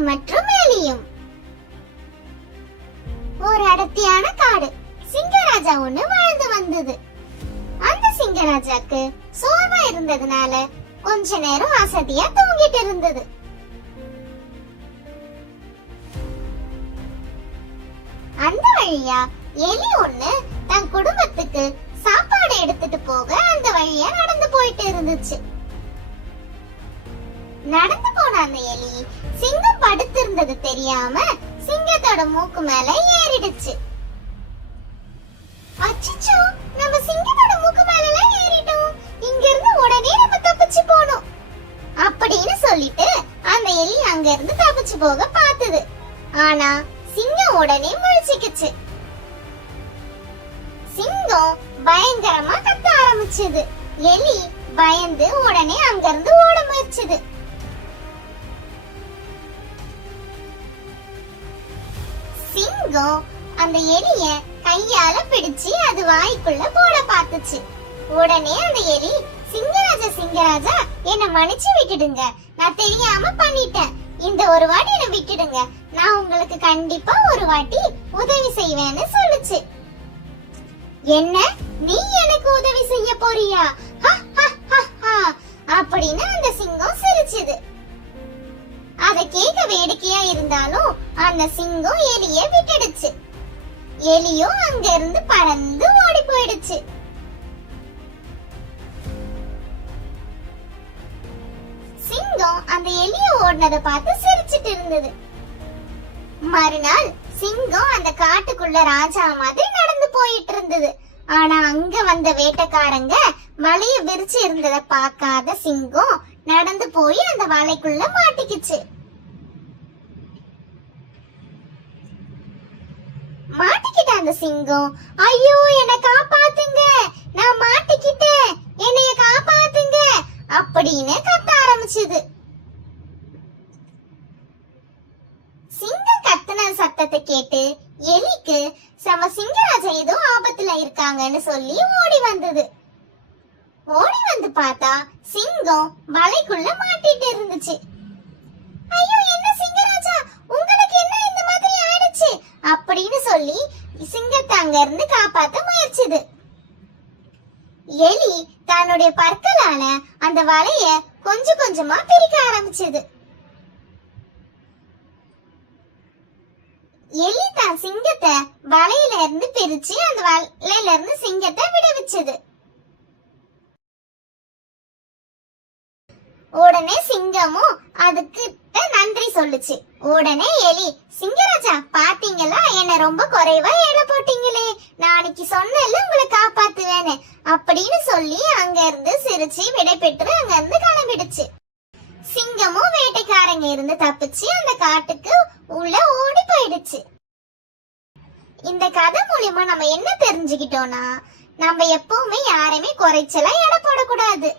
சிங்கம் மற்றும் எலியும். ஒரு அடர்த்தியான காடு சிங்கராஜா ஒண்ணு வாழ்ந்து வந்தது. அந்த சிங்கராஜாக்கு சோர்வா இருந்ததுனால கொஞ்ச நேரம் அசதியா தூங்கிட்டு இருந்தது. அந்த வழியா எலி ஒண்ணு தன் குடும்பத்துக்கு சாப்பாடு எடுத்துட்டு போக அந்த வழியா நடந்து போயிட்டு இருந்துச்சு. நடந்து போன அந்த எலி சிங்கம் படுத்திருந்தது தெரியாம சிங்கத்தோட மூக்கு மேல ஏறிடுச்சு. அச்சச்சோ, நம்ம சிங்கத்தோட மூக்கு மேல ஏறிட்டோம், இங்க இருந்து உடனே நம்ம தப்பிச்சு போணும் அப்படின்னு சொல்லிட்டு அந்த எலி அங்க இருந்து தப்பிச்சு போக பார்த்தது. ஆனா சிங்கம் உடனே முழிச்சுக்கிச்சு. சிங்கம் பயங்கரமா கத்த ஆரம்பிச்சது. எலி பயந்து உடனே அங்க இருந்து ஓட முயற்சிது. சிங்கம் அந்த எலிய கையால பிடிச்சு அது வாய்க்குள்ள போட பார்த்துச்சு. உடனே அந்த எலி, சிங்கராஜா என்ன மன்னிச்சு விட்டுடுங்க, நான் தெரியாம பண்ணிட்டேன், இந்த ஒரு வாட்டி என்ன விட்டுடுங்க, நான் உங்களுக்கு கண்டிப்பா ஒரு வாட்டி உதவி செய்வேன்னு சொல்லுச்சு. என்ன, நீ எனக்கு உதவி செய்ய போறியா அப்படின்னு அந்த சிங்கம் சிரிச்சுது. அத கேட்க வேடிக்கையா இருந்தாலும் அந்த சிங்கம் எலிய விட்டுடுச்சு. எலியும் அங்க இருந்து பறந்து ஓடி போயிடுச்சு. சிங்கம் அந்த எலிய ஓடினத பார்த்து சிரிச்சிட்டு இருந்தது. மறுநாள் சிங்கம் அந்த காட்டுக்குள்ள ராஜா மாதிரி நடந்து போயிட்டு இருந்தது. ஆனா அங்க வந்த வேட்டைக்காரங்க வலைய விரிச்சு இருந்தத பார்க்காத சிங்கம் நடந்து போய் அந்த வலைக்குள்ள மாட்டிக்கிச்சு. மாட்டிக்கிட்ட அந்த சிங்கம், ஐயோ என்ன காப்பாத்துங்க, நான் மாட்டிக்கிட்டேன், என்னைய காப்பாத்துங்க அப்படின்னு கத்த ஆரம்பிச்சது. சிங்கம் கத்துன சத்தத்தை கேட்டு எலிக்கு சிங்கராஜா ஏதோ ஆபத்துல இருக்காங்கன்னு சொல்லி ஓடி வந்தது. ஓடி வந்து பார்த்தா சிங்கம் வலைக்குள்ள மாட்டிட்டு இருந்துச்சு. ஐயோ, என்ன சிங்கராஜா, உங்களுக்கு என்ன இந்த மாதிரி ஆயிடுச்சு அப்படின்னு சொல்லி சிங்கத்தை அங்க இருந்து காப்பாத்த முயற்சிது. எலி தன்னுடைய பற்களால அந்த வலைய கொஞ்சம் கொஞ்சமா பிரிக்க ஆரம்பிச்சது. எலி தான் சிங்கத்தை வலையில இருந்து பிரிச்சு அந்த வலையில இருந்து சிங்கத்தை விடுவிச்சது. உடனே சிங்கமும் அதுக்கிட்ட நன்றி சொல்லுச்சு. உடனே எலி, சிங்கராஜா பாத்தீங்களா, என்ன ரொம்ப குறைவா எடை போட்டீங்களே, நான் அன்னைக்கு சொன்னேன்ல உங்களை காப்பாத்துவேன்னு அப்படின்னு சொல்லி அங்க இருந்து சிரிச்சு விடை பெற்று அங்க இருந்து கிளம்பிடுச்சு. சிங்கமும் வேட்டைக்காரங்க இருந்து தப்பிச்சு அந்த காட்டுக்கு உள்ள ஓடி போயிடுச்சு. இந்த கதை மூலியமா நம்ம என்ன தெரிஞ்சுக்கிட்டோம்னா, நம்ம எப்பவுமே யாரையுமே குறைச்சலா எடை போடக்கூடாது.